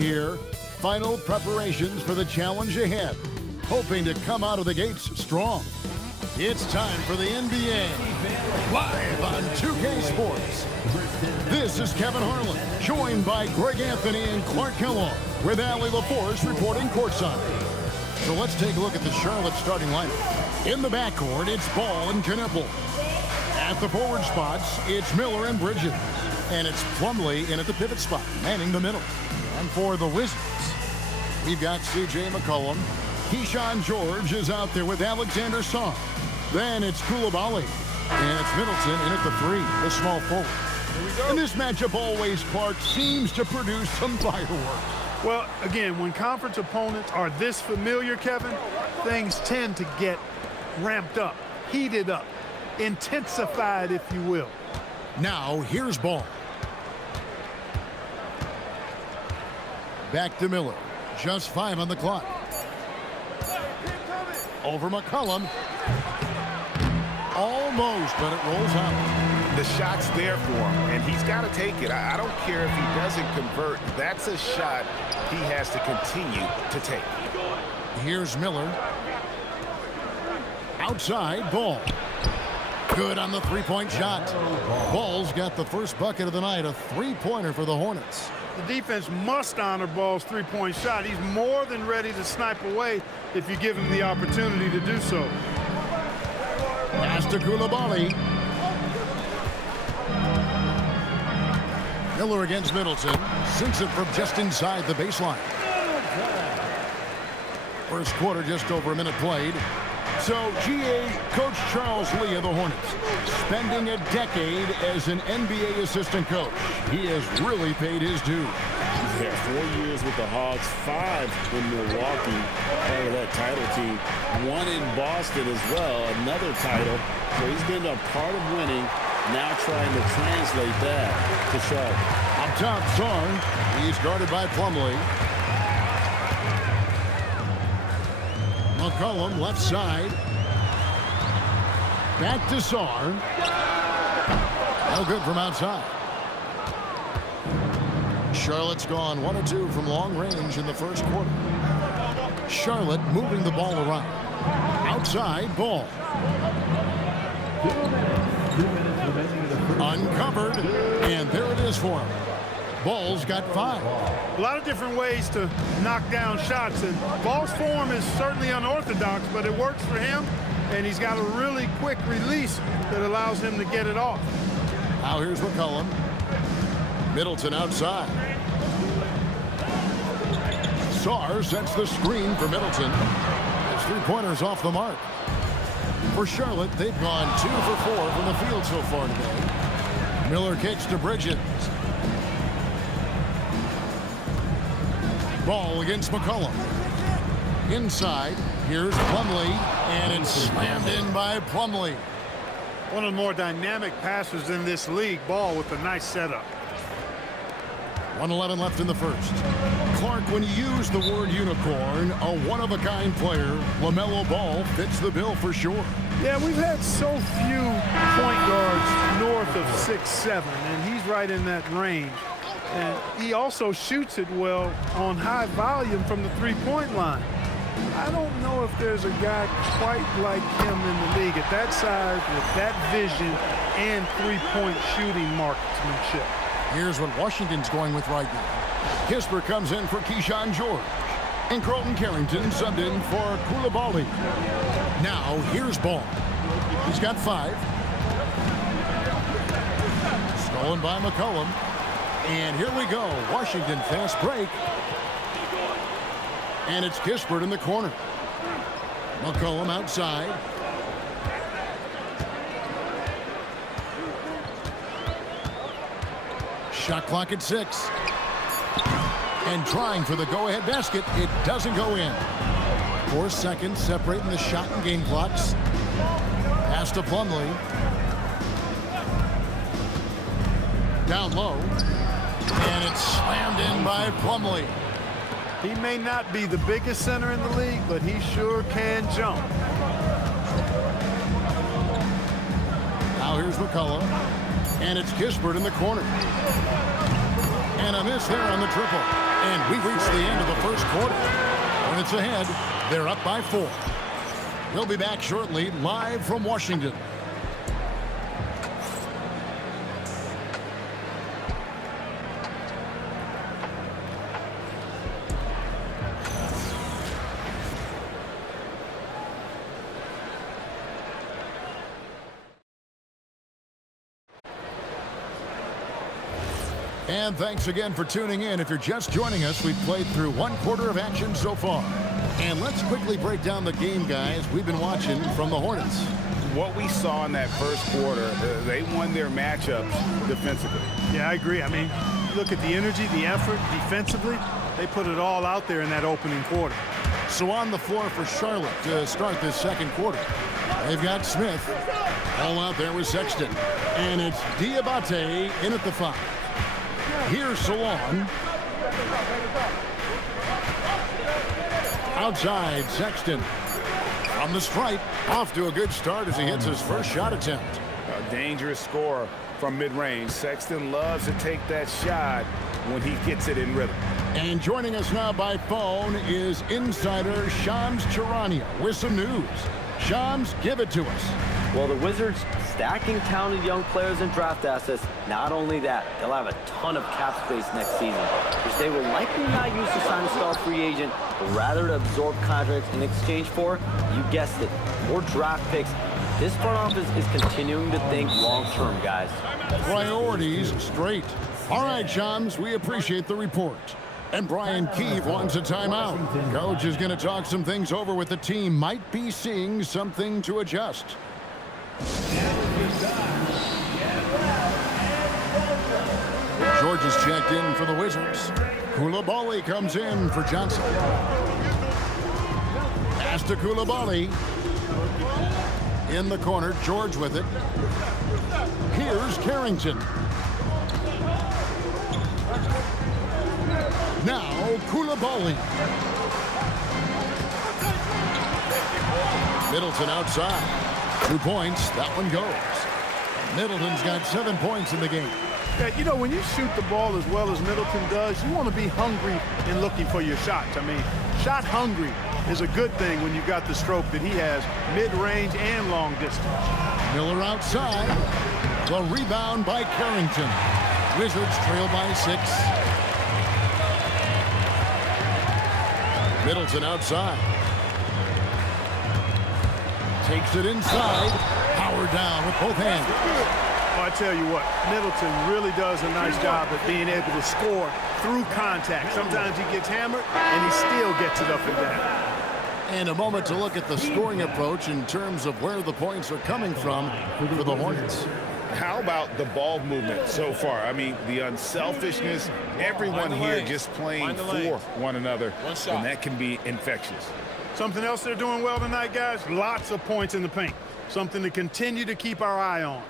Here, final preparations for the challenge ahead, hoping to come out of the gates strong. It's time for the NBA, live on 2K Sports. This is Kevin Harlan, joined by Greg Anthony and Clark Kellogg, with Allie LaForce reporting courtside. So let's take a look at the Charlotte starting lineup. In the backcourt, it's Ball and Knueppel. At the forward spots, it's Miller and Bridges. And it's Plumlee in at the pivot spot, manning the middle. And for the Wizards, we've got C.J. McCollum. Keyshawn George is out there with Alexander Sarr. Then it's Coulibaly. And it's Middleton in at the three, the small forward. And this matchup always, Clark, seems to produce some fireworks. Well, again, when conference opponents are this familiar, Kevin, things tend to get ramped up, heated up, intensified, if you will. Now, here's Ball. Back to Miller. Just 5 on the clock. Over McCollum. Almost, but it rolls out. The shot's there for him, and he's got to take it. I don't care if he doesn't convert. That's a shot he has to continue to take. Here's Miller. Outside, Ball. Good on the three-point shot. Ball's got the first bucket of the night, a three-pointer for the Hornets. The defense must honor Ball's three-point shot. He's more than ready to snipe away if you give him the opportunity to do so. Pass to Coulibaly. Miller against Middleton. Sinks it from just inside the baseline. First quarter, just over a minute played. So, GA, Coach Charles Lee of the Hornets, spending a decade as an NBA assistant coach. He has really paid his dues. Yeah, 4 years with the Hawks, 5 in Milwaukee, part of that title team. 1 in Boston as well, another title. So he's been a part of winning, now trying to translate that to Charlotte. Up top, Sarr. He's guarded by Plumlee. McCollum, left side. Back to Sarr. No good from outside. Charlotte's gone 1 of 2 from long range in the first quarter. Charlotte moving the ball around. Outside, Ball. Uncovered, and there it is for him. Ball's got 5. A lot of different ways to knock down shots, and Ball's form is certainly unorthodox, but it works for him, and he's got a really quick release that allows him to get it off. Now here's McCollum. Middleton outside. Sarr sets the screen for Middleton. His three-pointers off the mark. For Charlotte, they've gone 2 for 4 from the field so far today. Miller kicks to Bridges. Ball against McCollum. Inside, here's Plumlee, and it's slammed in by Plumlee. One of the more dynamic passers in this league. Ball with a nice setup. 1:11 left in the first. Clark, when you use the word unicorn, a one-of-a-kind player, LaMelo Ball fits the bill for sure. Yeah, we've had so few point guards north of 6'7", and he's right in that range. And he also shoots it well on high volume from the three-point line. I don't know if there's a guy quite like him in the league at that size with that vision and three-point shooting marksmanship. Here's what Washington's going with right now. Kispert comes in for Keyshawn George. And Carlton Carrington subbed in for Coulibaly. Now, here's Ball. He's got 5. Stolen by McCollum. And here we go. Washington fast break. And it's Kispert in the corner. McCollum outside. Shot clock at 6. And trying for the go-ahead basket. It doesn't go in. 4 seconds separating the shot and game clocks. Pass to Plumlee. Down low. And it's slammed in by Plumlee. He may not be the biggest center in the league, but he sure can jump. Now here's McCullough. And it's Kispert in the corner. And a miss there on the triple. And we've reached the end of the first quarter. Hornets ahead. They're up by 4. We'll be back shortly, live from Washington. And thanks again for tuning in. If you're just joining us, we've played through 1 quarter of action so far. And let's quickly break down the game, guys, we've been watching from the Hornets. What we saw in that first quarter, they won their matchups defensively. Yeah, I agree. I mean, look at the energy, the effort defensively. They put it all out there in that opening quarter. So on the floor for Charlotte to start this second quarter, they've got Smith all out there with Sexton. And it's Diabate in at the 5. Here's Salon. Outside, Sexton. From the stripe, off to a good start as he hits his first shot attempt. A dangerous score from mid-range. Sexton loves to take that shot when he gets it in rhythm. And joining us now by phone is insider Shams Charania with some news. Shams, give it to us. Well, the Wizards stacking talented young players and draft assets. Not only that, they'll have a ton of cap space next season, which they will likely not use to sign a star free agent, but rather to absorb contracts in exchange for, you guessed it, more draft picks. This front office is continuing to think long-term, guys. Priorities straight. All right, Shams, we appreciate the report. And Brian Keefe wants a timeout. Coach is going to talk some things over with the team. Might be seeing something to adjust. George is checked in for the Wizards. Koulibaly comes in for Johnson. Pass to Koulibaly. In the corner, George with it. Here's Carrington. Now Koulibaly. Middleton outside. 2 points. That one goes. Middleton's got 7 points in the game. Yeah, you know, when you shoot the ball as well as Middleton does, you want to be hungry in looking for your shots. I mean, shot hungry is a good thing when you've got the stroke that he has, mid-range and long distance. Miller outside. The rebound by Carrington. Wizards trail by 6. Middleton outside. Takes it inside. Power down with both hands. Oh, I tell you what, Middleton really does a nice job at being able to score through contact. Sometimes he gets hammered, and he still gets it up and down. And a moment to look at the scoring approach in terms of where the points are coming from for the Hornets. How about the ball movement so far? I mean, the unselfishness, everyone here just playing for one another, and that can be infectious. Something else they're doing well tonight, guys, lots of points in the paint. Something to continue to keep our eye on.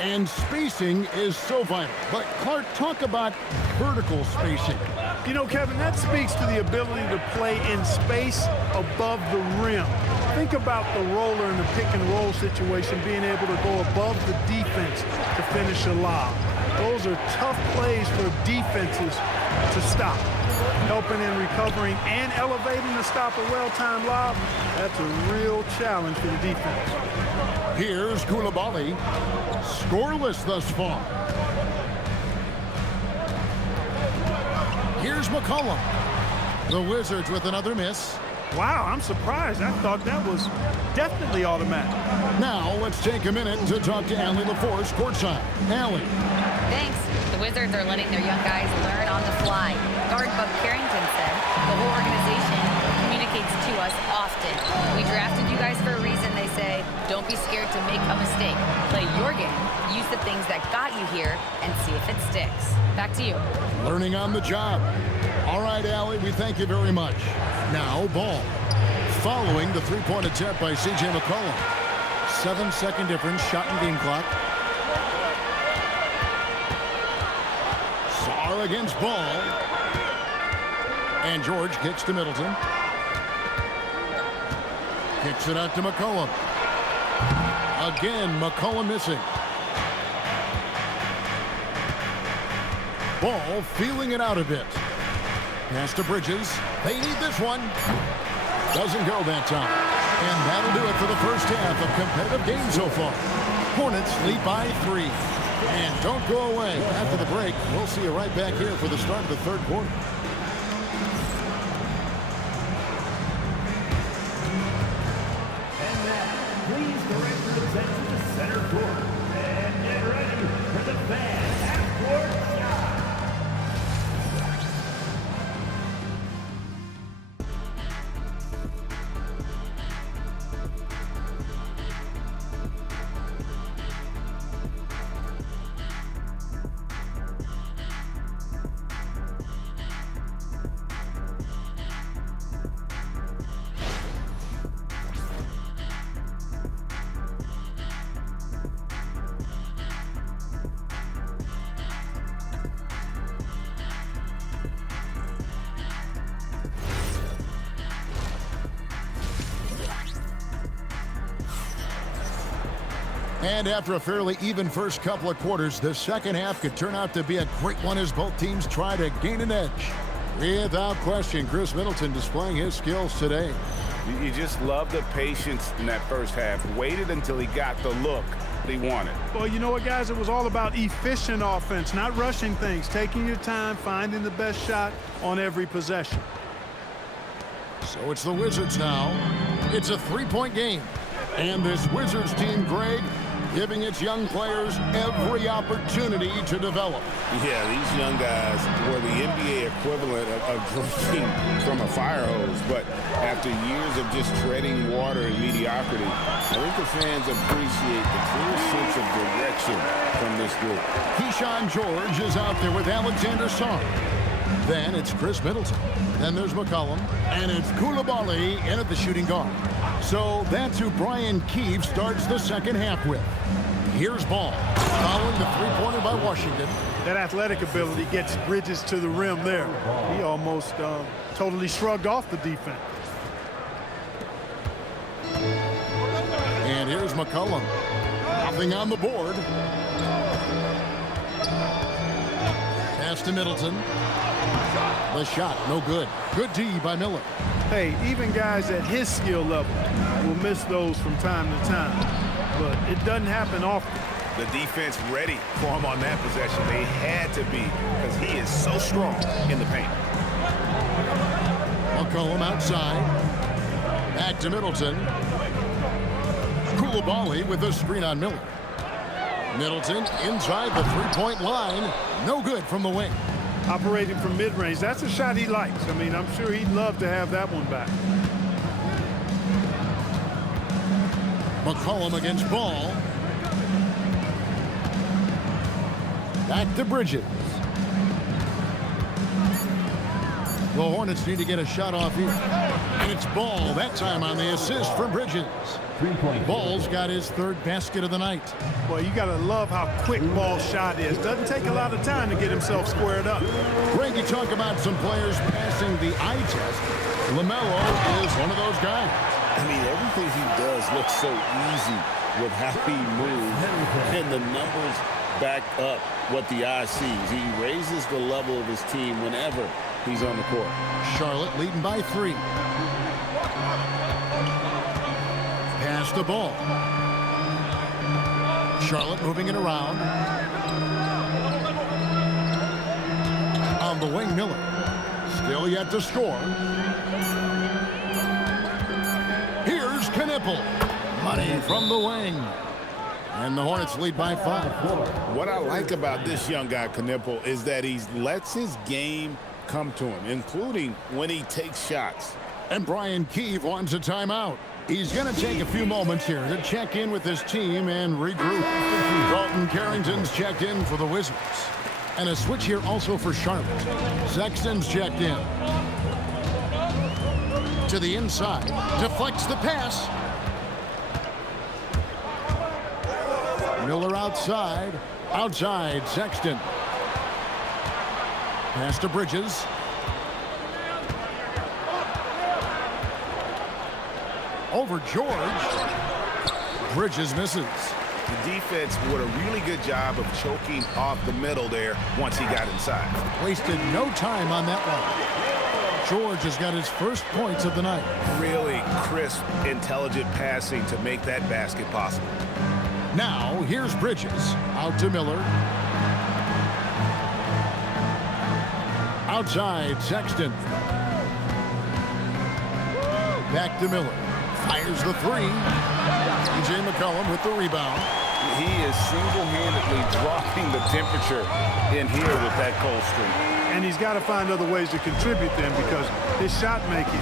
And spacing is so vital. But, Clark, talk about vertical spacing. You know, Kevin, that speaks to the ability to play in space above the rim. Think about the roller in the pick-and-roll situation, being able to go above the defense to finish a lob. Those are tough plays for defenses to stop. Helping in recovering and elevating to stop a well-timed lob, that's a real challenge for the defense. Here's Koulibaly. Scoreless thus far. Here's McCollum. The Wizards with another miss. Wow, I'm surprised. I thought that was definitely automatic. Now let's take a minute to talk to Allie LaForce courtside. Allie. Thanks. The Wizards are letting their young guys learn on the fly. Guard Buck Carrington said the whole organization communicates to us often. We drafted you guys for a reason, they say. Don't be scared to make a mistake. Play your game. Use the things that got you here and see if it sticks. Back to you. Learning on the job. All right, Allie, we thank you very much. Now, ball. Following the three-point attempt by C.J. McCollum. 7-second difference, shot and game clock. Sarr against Ball. And George kicks to Middleton. Kicks it out to McCollum. Again, McCollum missing. Ball feeling it out a bit. Pass to Bridges. They need this one. Doesn't go that time. And that'll do it for the first half of competitive game so far. Hornets lead by 3. And don't go away. After the break, we'll see you right back here for the start of the third quarter. And now, please direct your attention to center court. And get ready for the fan half-court shot. And after a fairly even first couple of quarters, the second half could turn out to be a great one as both teams try to gain an edge. Without question, Chris Middleton displaying his skills today. You just love the patience in that first half. Waited until he got the look he wanted. Well, you know what, guys? It was all about efficient offense, not rushing things, taking your time, finding the best shot on every possession. So it's the Wizards now. It's a three-point game. And this Wizards team, Greg, giving its young players every opportunity to develop. Yeah, these young guys were the NBA equivalent of drinking from a fire hose. But after years of just treading water and mediocrity, I think the fans appreciate the clear sense of direction from this group. Keyshawn George is out there with Alexander Song. Then it's Chris Middleton. Then there's McCollum. And it's Koulibaly in at the shooting guard. So that's who Brian Keefe starts the second half with. Here's Ball, following the three-pointer by Washington. That athletic ability gets Bridges to the rim there. He almost totally shrugged off the defense. And here's McCollum. Nothing on the board. Pass to Middleton. The shot, no good. Good D by Miller. Hey, even guys at his skill level will miss those from time to time. But it doesn't happen often. The defense ready for him on that possession. They had to be because he is so strong in the paint. McCollum outside. Back to Middleton. Koulibaly with the screen on Miller. Middleton inside the three-point line. No good from the wing. Operating from mid-range, that's a shot he likes. I mean, I'm sure he'd love to have that one back. McCollum against Ball. Back to Bridges. The Hornets need to get a shot off here. And it's Ball, that time on the assist from Bridges. Ball's got his third basket of the night. Well, you got to love how quick Ball's shot is. Doesn't take a lot of time to get himself squared up. Greg, you talk about some players passing the eye test. LaMelo is one of those guys. I mean, everything he does looks so easy with how he moves, and the numbers back up what the eye sees. He raises the level of his team whenever he's on the court. Charlotte leading by 3. Pass the ball. Charlotte moving it around. On the wing, Miller. Still yet to score. Here's Knipple. Money from the wing. And the Hornets lead by 5. What I like about this young guy, Knipple, is that he lets his game come to him, including when he takes shots. And Brian Keefe wants a timeout. He's going to take a few moments here to check in with his team and regroup. Dalton Carrington's checked in for the Wizards. And a switch here also for Charlotte. Sexton's checked in. To the inside. Deflects the pass. Miller outside. Outside, Sexton. Pass to Bridges. Over George. Bridges misses. The defense did a really good job of choking off the middle there once he got inside. Wasted no time on that one. George has got his first points of the night. Really crisp, intelligent passing to make that basket possible. Now, here's Bridges. Out to Miller. Outside, Sexton. Back to Miller. Fires the three. T.J. McCollum with the rebound. He is single-handedly dropping the temperature in here with that cold streak. And he's got to find other ways to contribute then, because his shot making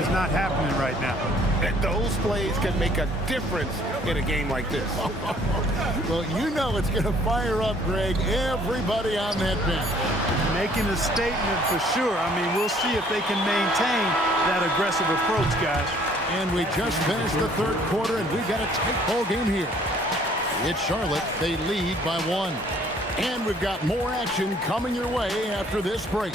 is not happening right now. And those plays can make a difference in a game like this. Well, you know it's going to fire up, Greg, everybody on that bench. Making a statement for sure. I mean, we'll see if they can maintain that aggressive approach, guys. And we just finished the third quarter, and we've got a tight ball game here. It's Charlotte. They lead by 1. And we've got more action coming your way after this break.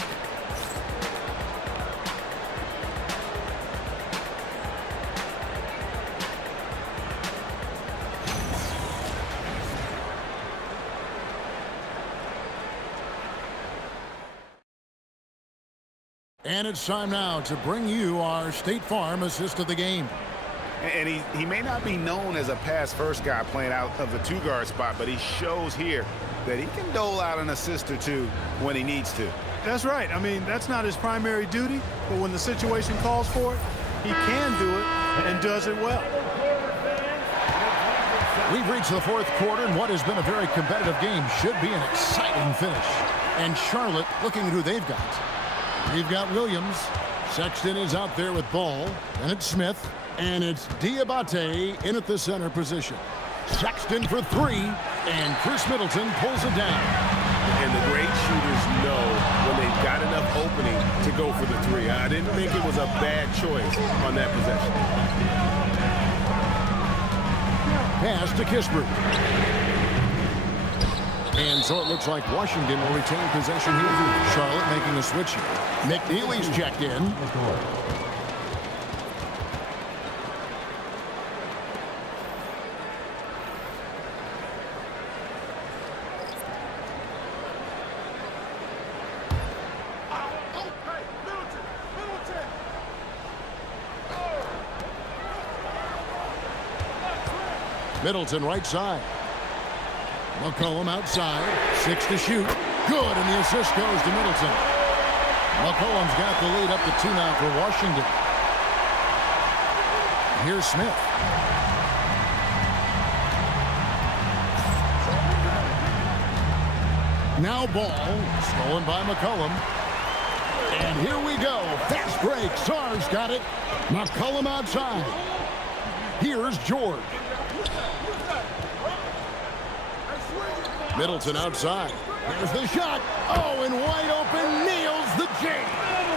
And it's time now to bring you our State Farm assist of the game. And he may not be known as a pass-first guy playing out of the two-guard spot, but he shows here that he can dole out an assist or two when he needs to. That's right. I mean, that's not his primary duty, but when the situation calls for it, he can do it and does it well. We've reached the fourth quarter, and what has been a very competitive game should be an exciting finish. And Charlotte looking at who they've got. They've got Williams. Sexton is out there with ball. And it's Smith. And it's Diabate in at the center position. Sexton for 3. And Chris Middleton pulls it down. And the great shooters know when they've got enough opening to go for the 3. I didn't think it was a bad choice on that possession. Pass to Kispert. And so it looks like Washington will retain possession here. Charlotte making a switch here. McNeely's checked in. Middleton right side. McCollum outside. 6 to shoot. Good, and the assist goes to Middleton. McCollum's got the lead up to 2 now for Washington. Here's Smith. Now ball. Stolen by McCollum. And here we go. Fast break. Sarge got it. McCollum outside. Here's George. Middleton outside. There's the shot. Oh, and wide open. Nails the J.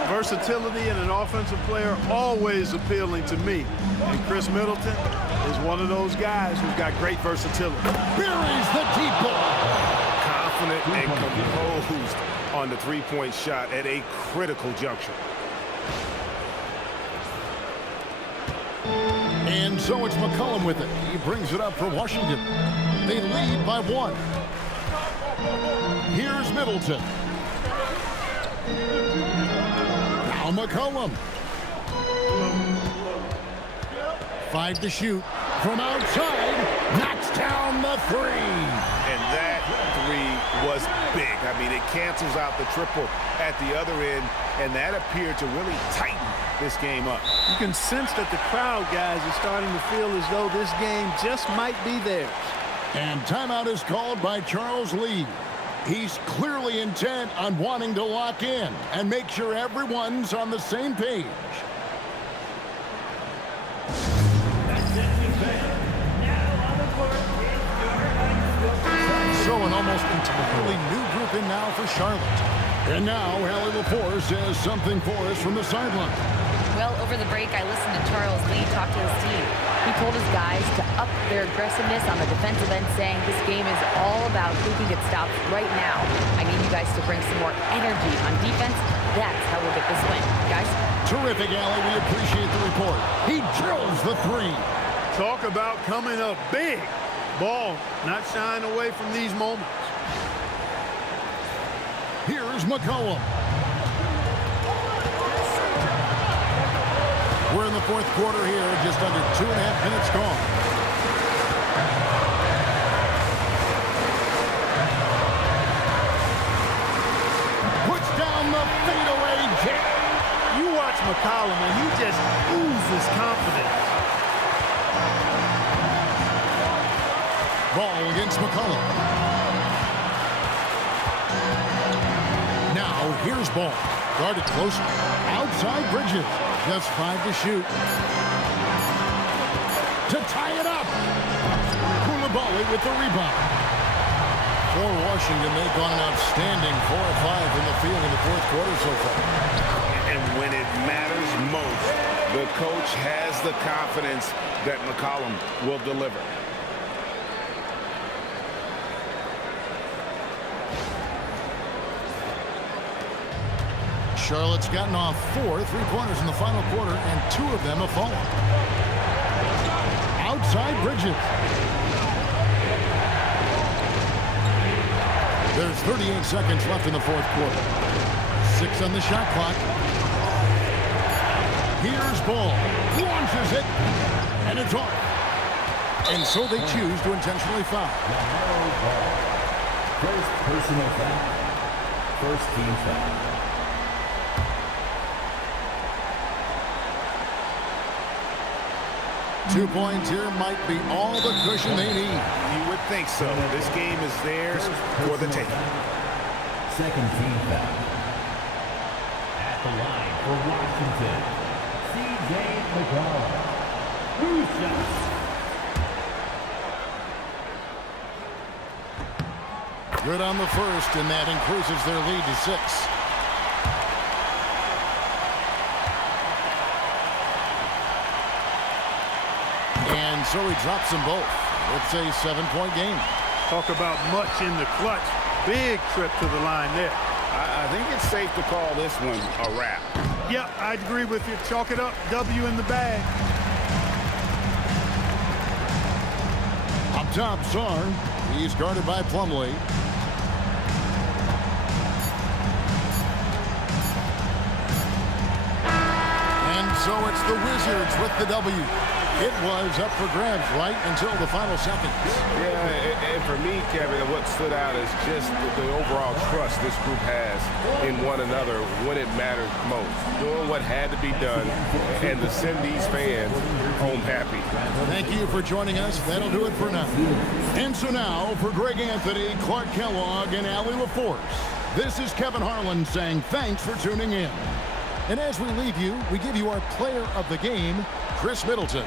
Versatility in an offensive player always appealing to me. And Chris Middleton is one of those guys who's got great versatility. Buries the deep ball. Confident and composed on the three-point shot at a critical juncture. And so it's McCollum with it. He brings it up for Washington. They lead by 1. Here's Middleton. Now McCollum. 5 to shoot. From outside, knocks down the 3. And that 3 was big. I mean, it cancels out the triple at the other end, and that appeared to really tighten this game up. You can sense that the crowd, guys, is starting to feel as though this game just might be theirs. And timeout is called by Charles Lee. He's clearly intent on wanting to lock in and make sure everyone's on the same page. So an almost entirely new group in now for Charlotte. And now Allie LaForce says something for us from the sideline. Well, over the break, I listened to Charles Lee talk to his team. He told his guys to up their aggressiveness on the defensive end, saying this game is all about who can get stops right now. I need you guys to bring some more energy on defense. That's how we'll get this win. Guys? Terrific, Allie. We appreciate the report. He drills the 3. Talk about coming up big. Ball not shying away from these moments. Here's McCollum. We're in the fourth quarter here, just under 2.5 minutes gone. Puts down the fadeaway kick. You watch McCollum, and he just oozes confidence. Ball against McCollum. Now here's ball. Guarded closer. Outside Bridges. Just 5 to shoot. To tie it up. Koulibaly with the rebound. For Washington, they've gone an outstanding 4 or 5 from the field in the fourth quarter so far. And when it matters most, the coach has the confidence that McCollum will deliver. Charlotte's gotten off 4 3-pointers in the final quarter, and 2 of them have fallen. Outside Bridges. There's 38 seconds left in the fourth quarter. 6 on the shot clock. Here's Ball. Launches it. And it's off. And so they choose to intentionally foul. First personal foul. First team foul. 2 points here might be all the cushion they need. You would think so. This game is theirs for the taking. Second team foul. At the line for Washington, C.J. McCollum. 2 shots. Good on the first, and that increases their lead to 6. And so he drops them both. It's a 7-point game. Talk about much in the clutch. Big trip to the line there. I think it's safe to call this one a wrap. Yep, I agree with you. Chalk it up. W in the bag. Up top, Sarr. He's guarded by Plumlee. And so it's the Wizards with the W. It was up for grabs right until the final seconds. Yeah, and for me, Kevin, what stood out is just the overall trust this group has in one another when it matters most. Doing what had to be done and to send these fans home happy. Thank you for joining us. That'll do it for now. And so now, for Greg Anthony, Clark Kellogg, and Allie LaForce, this is Kevin Harlan saying thanks for tuning in. And as we leave you, we give you our player of the game, Chris Middleton.